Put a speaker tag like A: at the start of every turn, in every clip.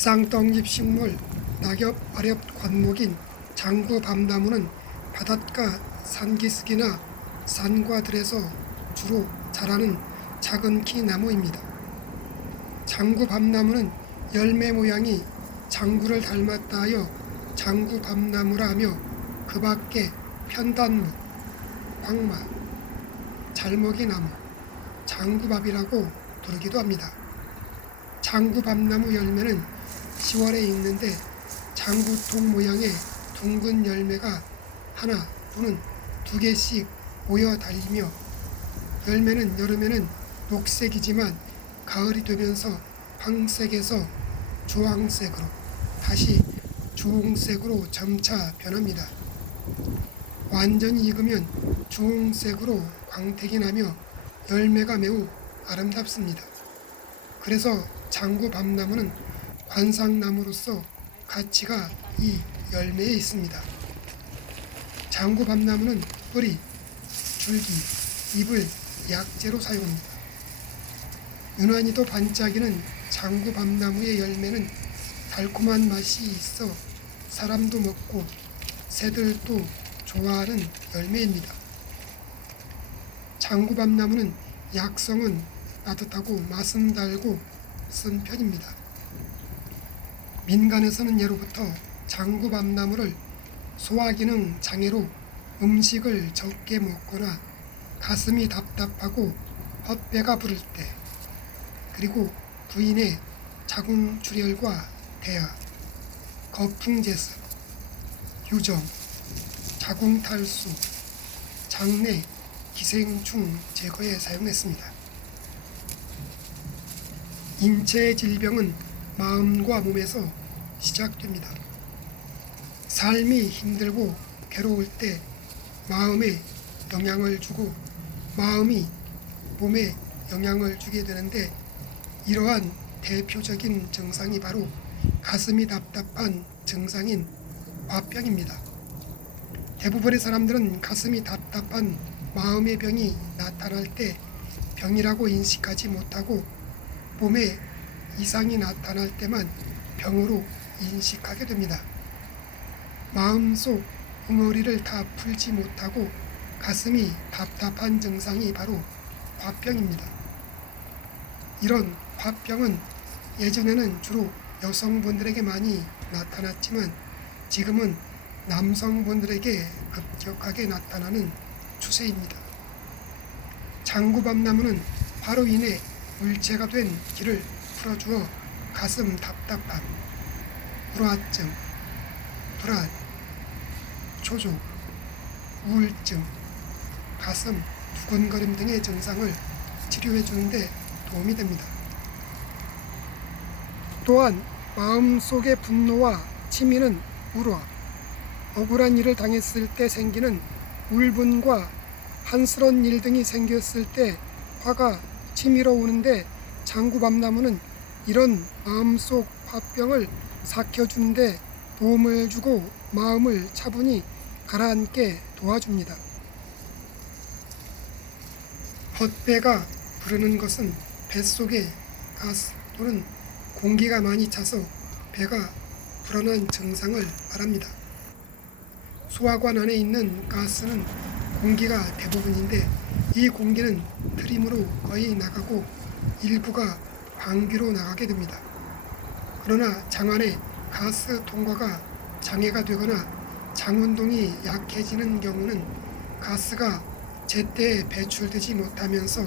A: 쌍떡잎 식물 낙엽 아렵 관목인 장구 밤나무는 바닷가 산기슭이나 산과들에서 주로 자라는 작은 키 나무입니다. 장구 밤나무는 열매 모양이 장구를 닮았다 하여 장구 밤나무라 하며 그 밖에 편단무, 황마, 잘먹이 나무, 장구밥이라고 부르기도 합니다. 장구밤나무 열매는 10월에 익는데 장구통 모양의 둥근 열매가 하나 또는 두 개씩 모여 달리며 열매는 여름에는 녹색이지만 가을이 되면서 황색에서 주황색으로 다시 주홍색으로 점차 변합니다. 완전히 익으면 주홍색으로 광택이 나며 열매가 매우 아름답습니다. 그래서 장구 밤나무는 관상나무로서 가치가 이 열매에 있습니다. 장구 밤나무는 뿌리, 줄기, 잎을 약재로 사용합니다. 유난히도 반짝이는 장구 밤나무의 열매는 달콤한 맛이 있어 사람도 먹고 새들도 좋아하는 열매입니다. 장구밤나무는 약성은 따뜻하고 맛은 달고 쓴 편입니다. 민간에 서는 예로부터 장구밤나무를 소화기능 장애로 음식을 적게 먹거나 가슴이 답답하고 헛배가 부를 때 그리고 부인의 자궁출혈과 대하, 거풍제습, 유정, 자궁탈수, 장내 기생충 제거에 사용했습니다. 인체의 질병은 마음과 몸에서 시작됩니다. 삶이 힘들고 괴로울 때 마음에 영향을 주고 마음이 몸에 영향을 주게 되는데 이러한 대표적인 증상이 바로 가슴이 답답한 증상인 화병입니다. 대부분의 사람들은 가슴이 답답한 마음의 병이 나타날 때 병이라고 인식하지 못하고 몸에 이상이 나타날 때만 병으로 인식하게 됩니다. 마음속 응어리를 다 풀지 못하고 가슴이 답답한 증상이 바로 화병입니다. 이런 화병은 예전에는 주로 여성분들에게 많이 나타났지만 지금은 남성분들에게 급격하게 나타나는 추세입니다. 장구밤나무는 바로 인해 물체가 된 기를 풀어주어 가슴 답답함, 불화증, 불안, 초조, 우울증, 가슴 두근거림 등의 증상을 치료해 주는데 도움이 됩니다. 또한 마음속의 분노와 치미는 울화, 억울한 일을 당했을 때 생기는 울분과 한스런 일 등이 생겼을 때 화가 치밀어 오는데 장구밤나무는 이런 마음속 화병을 삭혀주는데 도움을 주고 마음을 차분히 가라앉게 도와줍니다. 헛배가 부르는 것은 뱃속에 가스 또는 공기가 많이 차서 배가 불안한 증상을 말합니다. 소화관 안에 있는 가스는 공기가 대부분인데 이 공기는 트림으로 거의 나가고 일부가 방귀로 나가게 됩니다. 그러나 장 안에 가스 통과가 장애가 되거나 장운동이 약해지는 경우는 가스가 제때 배출되지 못하면서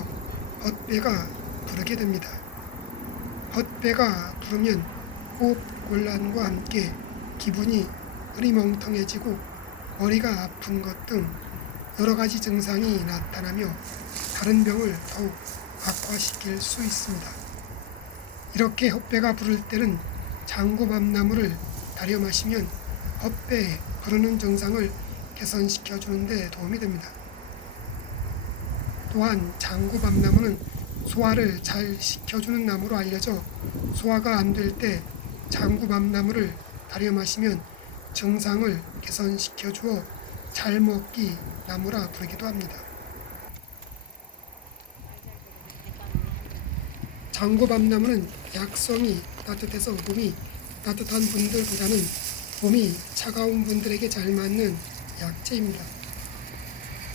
A: 헛배가 부르게 됩니다. 헛배가 부르면 호흡 곤란과 함께 기분이 흐리멍텅해지고 머리가 아픈 것 등 여러 가지 증상이 나타나며 다른 병을 더욱 악화시킬 수 있습니다. 이렇게 헛배가 부를 때는 장구밤나무를 다려 마시면 헛배에 부르는 증상을 개선시켜 주는데 도움이 됩니다. 또한 장구밤나무는 소화를 잘 시켜주는 나무로 알려져 소화가 안 될 때 장구밤나무를 다려 마시면 증상을 개선시켜 주어 잘 먹기 나무라 부르기도 합니다. 장구밤나무는 약성이 따뜻해서 몸이 따뜻한 분들보다는 몸이 차가운 분들에게 잘 맞는 약재입니다.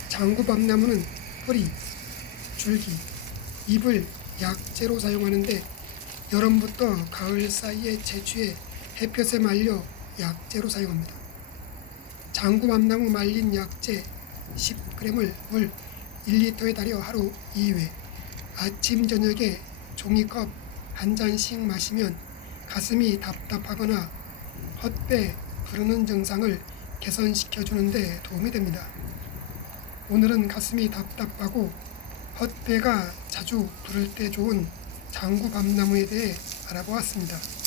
A: 장구밤나무는 뿌리, 줄기, 잎을 약재로 사용하는데 여름부터 가을 사이에 채취해 햇볕에 말려 약재로 사용합니다. 장구밤나무 말린 약재 10g을 물 1리터에 달여 하루 2회 아침 저녁에 종이컵 한 잔씩 마시면 가슴이 답답하거나 헛배 부르는 증상을 개선시켜 주는데 도움이 됩니다. 오늘은 가슴이 답답하고 헛배가 자주 부를 때 좋은 장구 밤나무에 대해 알아보았습니다.